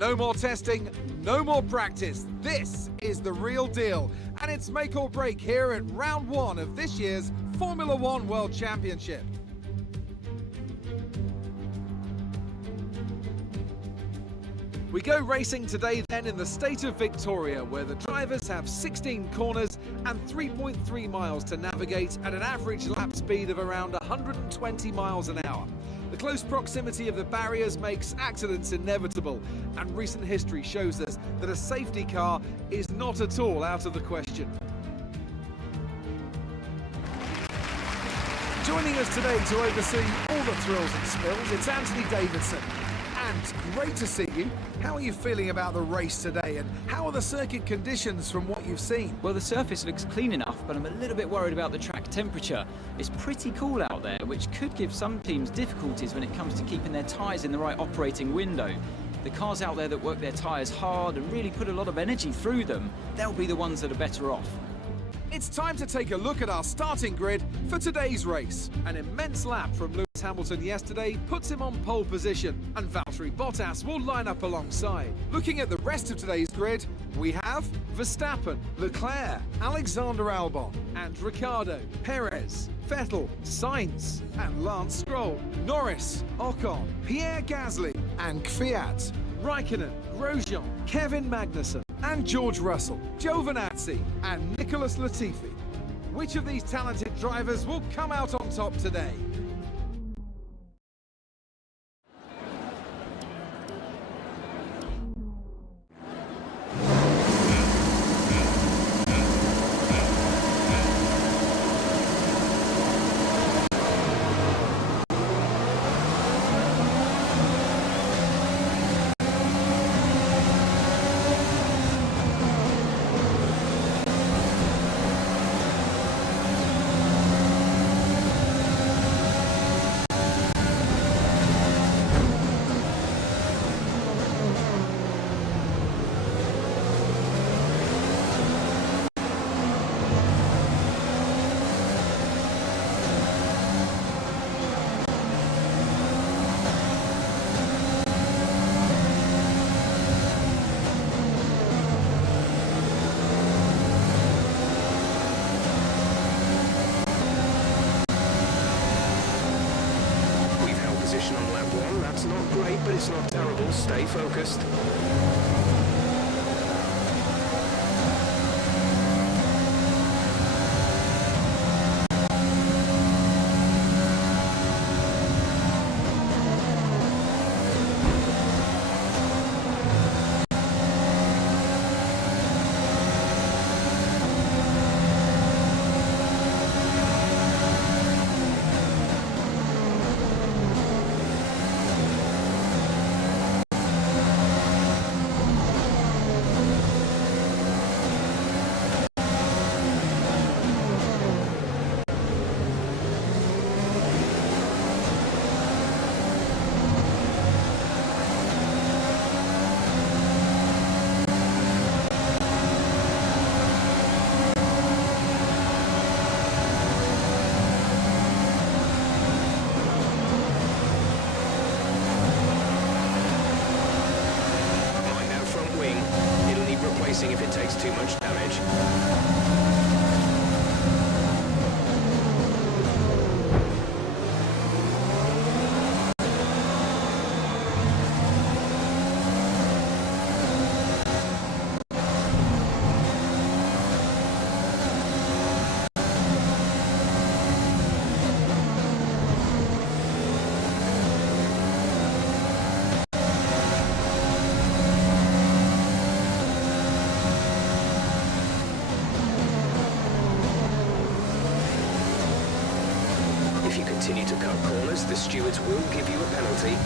No more testing, no more practice. This is the real deal, and it's make or break here at round one of this year's Formula One World Championship. We go racing today then in the state of Victoria, where the drivers have 16 corners and 3.3 miles to navigate at an average lap speed of around 120 miles an hour. The close proximity of the barriers makes accidents inevitable, and recent history shows us that a safety car is not at all out of the question. Joining us today to oversee all the thrills and spills, it's Anthony Davidson. And great to see you. How are you feeling about the race today, and how are the circuit conditions from what you've seen? Well, the surface looks clean enough, but I'm a little bit worried about the track temperature. It's pretty cool out there, which could give some teams difficulties when it comes to keeping their tyres in the right operating window. The cars out there that work their tyres hard and really put a lot of energy through them, they'll be the ones that are better off. It's time to take a look at our starting grid for today's race. An immense lap from Lewis Hamilton yesterday puts him on pole position, and Valtteri Bottas will line up alongside. Looking at the rest of today's grid, we have Verstappen, Leclerc, Alexander Albon, and Ricciardo, Perez, Vettel, Sainz, and Lance Stroll, Norris, Ocon, Pierre Gasly, and Kvyat, Raikkonen, Grosjean, Kevin Magnussen, and George Russell, Giovinazzi, and Nicholas Latifi. Which of these talented drivers will come out on top today? On lap one, that's not great, but it's not terrible. Stay focused. If it takes too much damage. If you continue to cut corners, the stewards will give you a penalty.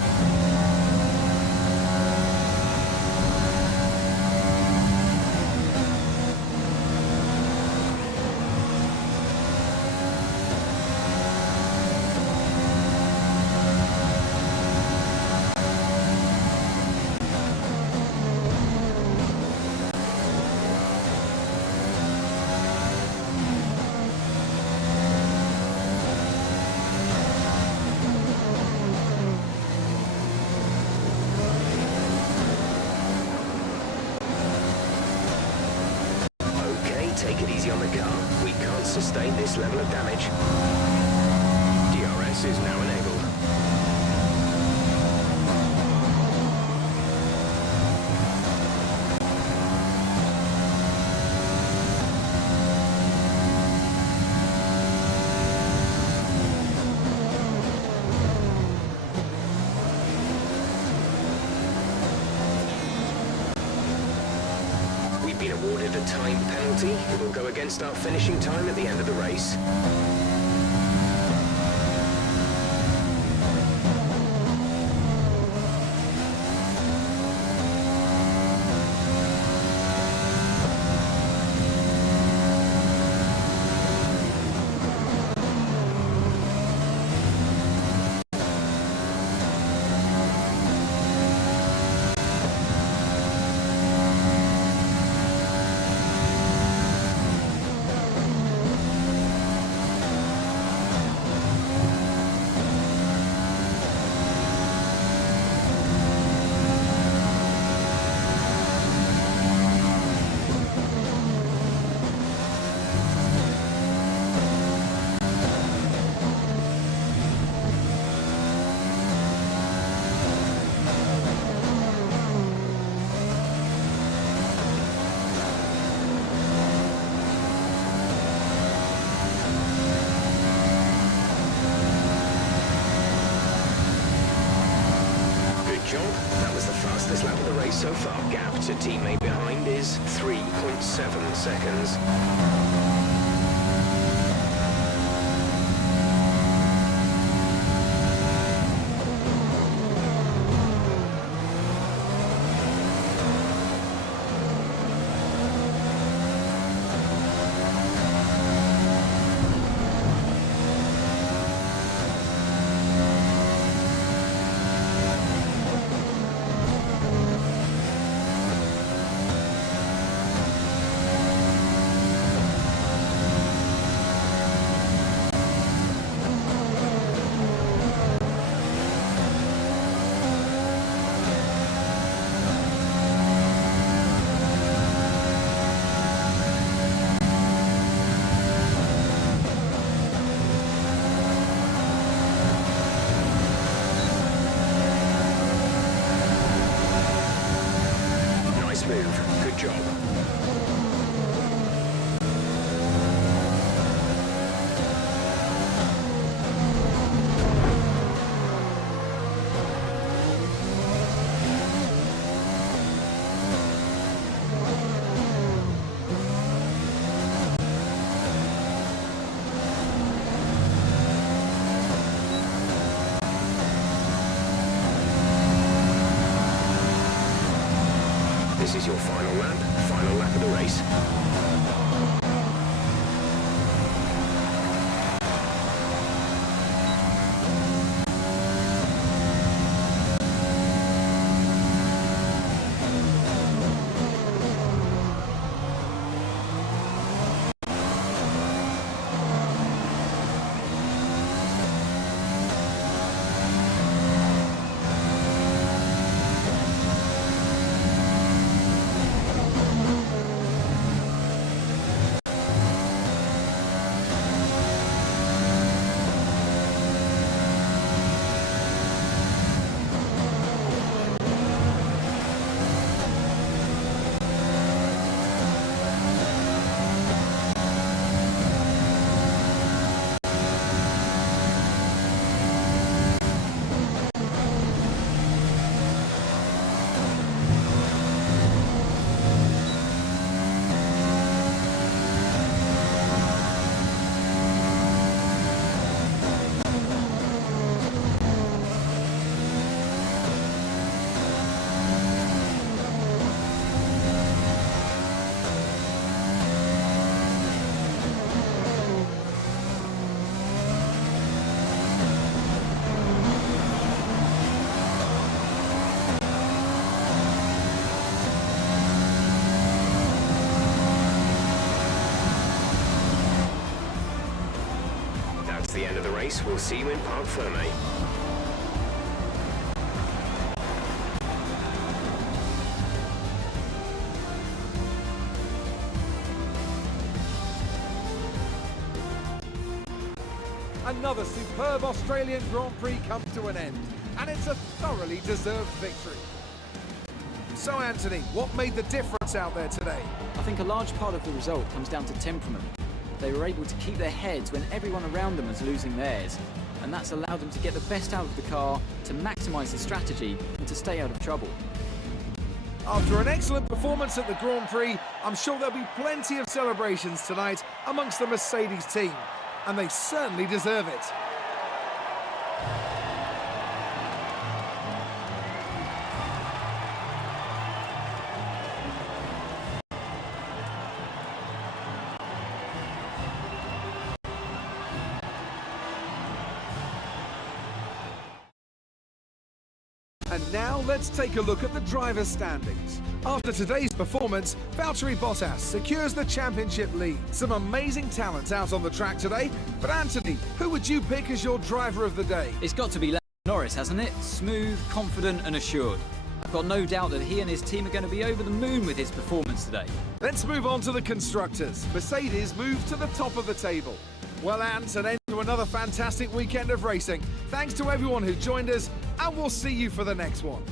easy on the car. We can't sustain this level of damage. DRS is now enabled. Been awarded a time penalty. It will go against our finishing time at the end of the race. That was the fastest lap of the race so far. Gap to teammate behind is 3.7 seconds. Good job. This is your final lap of the race. The end of the race. We'll see you in Parc Fermé. another superb Australian Grand Prix comes to an end, and it's a thoroughly deserved victory. So Anthony, what made the difference out there today? I think a large part of the result comes down to temperament. They were able to keep their heads when everyone around them was losing theirs, and that's allowed them to get the best out of the car, to maximise the strategy and to stay out of trouble. After an excellent performance at the Grand Prix, I'm sure there'll be plenty of celebrations tonight amongst the Mercedes team, and they certainly deserve it. And now let's take a look at the driver's standings. After today's performance, Valtteri Bottas secures the championship lead. Some amazing talent out on the track today, but Anthony, who would you pick as your driver of the day? It's got to be Lando Norris, hasn't it? Smooth, confident and assured. I've got no doubt that he and his team are going to be over the moon with his performance today. Let's move on to the constructors. Mercedes move to the top of the table. Well, Ant, an end to another fantastic weekend of racing. Thanks to everyone who joined us, and we'll see you for the next one.